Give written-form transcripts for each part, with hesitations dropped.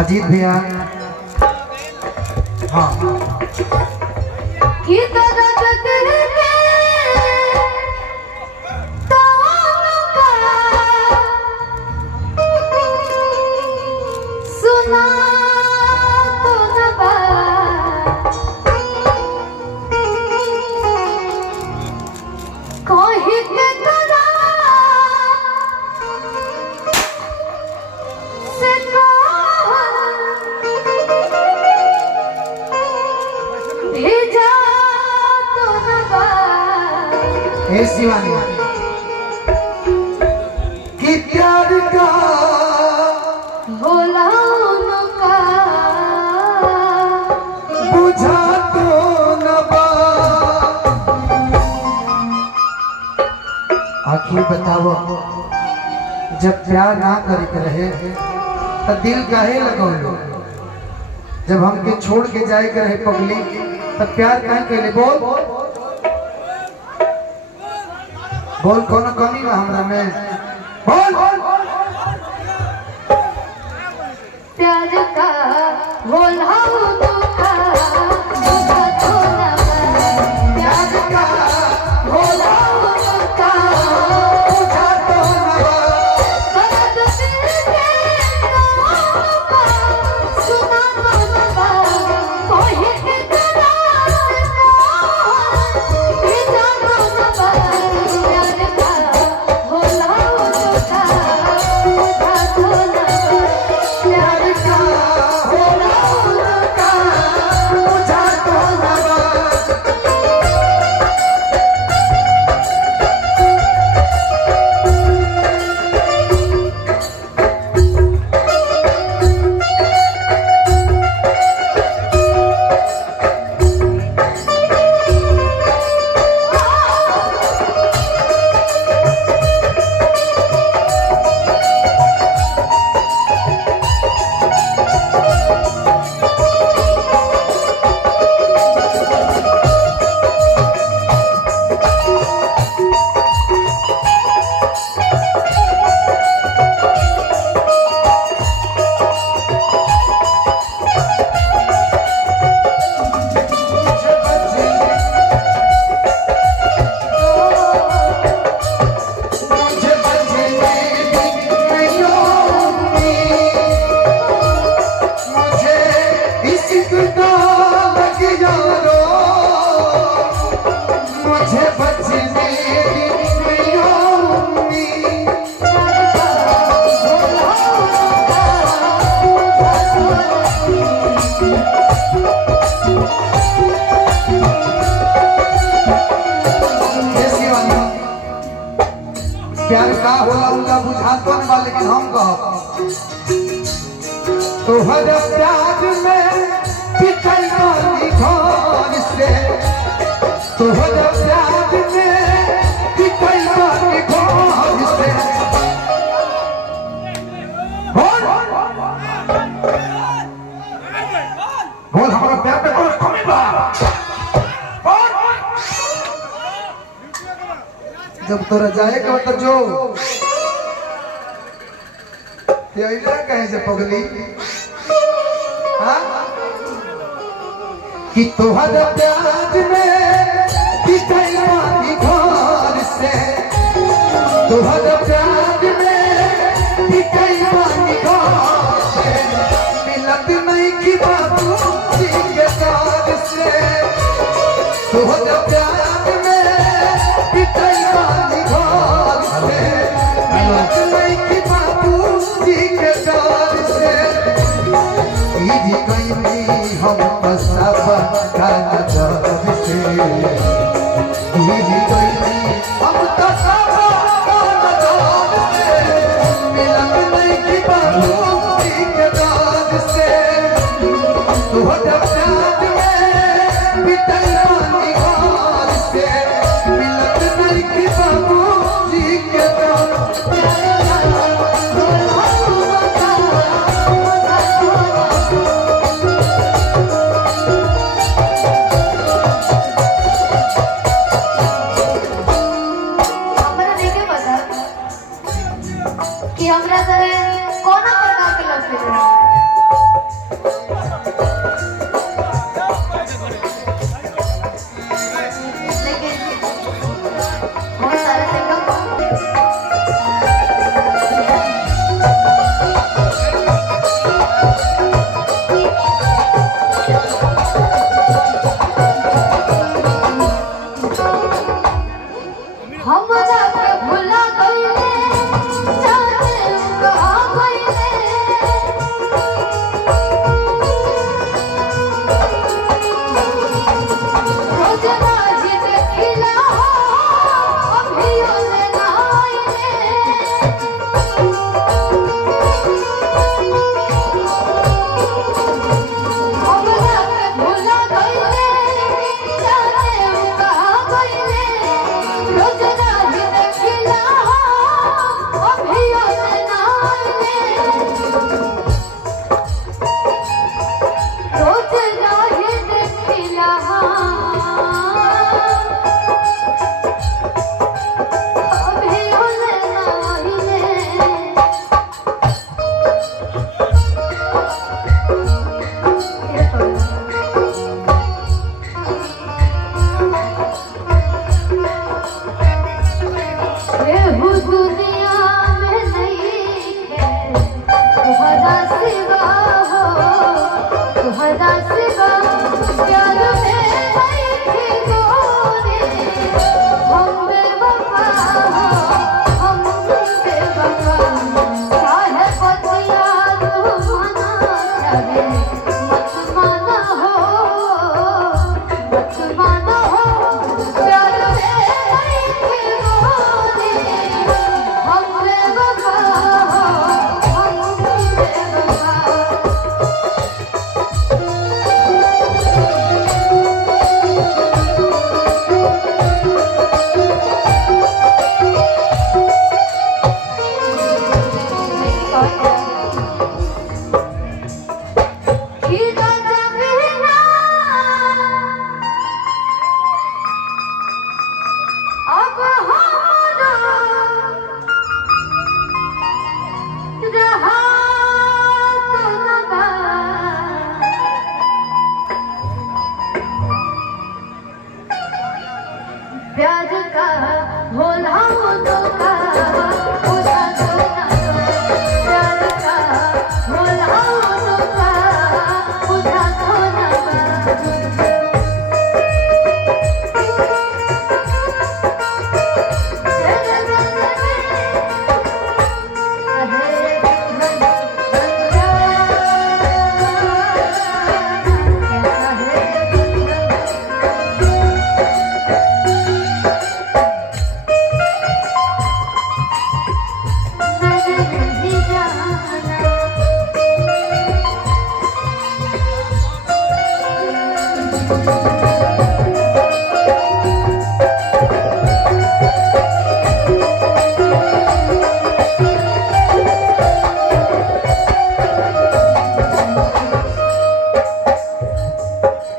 अजीत भैया हाँ सुना तो नबा कोई के करा से भेजा तो नबा हे शिवानी कि प्यार का बोला उनका बुझा तो नबा। आखिर बताओ जब प्यार ना करते रहे तो दिल काहे लगौलो, जब हमके छोड़ के जाए के रहे पगली तब प्यार काहे कैले। बोल बोल कोनो कमी बा हमरा में, बोल प्यार का बोला उनका बुझा तो नबा प्यार का बोला उनका बुझा तो नबा। दर्द दिल के नौका सुना तो नबा कोई के करा से भेजा तो नबा प्यार का बोला उनका बुझा तो नबा प्यार का बोला उनका बुझा तो नबा। प्यार का होला उनका बुझातो न बा, लेकिन हम कहब तोहर प्यार में पिटल बानी घर से, तोहर प्यार में पिटल बानी घर से। बोल बोल हमारा प्यार पे कोई कमी बा। जब तोरा जाए के तो जो कहे से पगली हाँ? कि तोहर प्यार में पिटल बानी घर से, तोहर प्यार में पिटल बानी घर से। मिलत नहीं की बाबू जी के साथ से, तोहर प्यार में पिटल बानी घर से। मिलत नहीं की बाबू जी के साथ से। इधी कहीं हम सब खाना दर्द से, इधी कहीं हम सब खाना दर्द से। मिलत नहीं की बाबू जी के साथ से, तोहर प्यार में पिटल बानी घर से। प्यार का भोला वो धोखा उठा दो ना प्यार का भोला वो धोखा उठा दो ना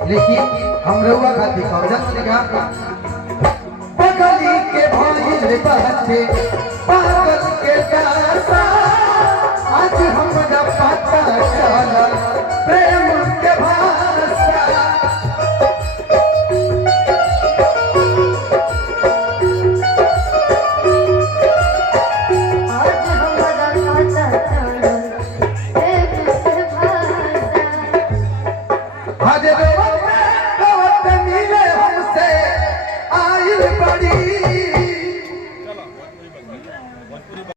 लेकिन हम रउआ खातिर कौजन दिखा पगली के भइल बहते पागल के दासा आज हमरा पता चलल प्रेम के भाषा आज हमारा पता चलल प्रेम के भाषा आज रोवत मिले हमसे आइल बड़ी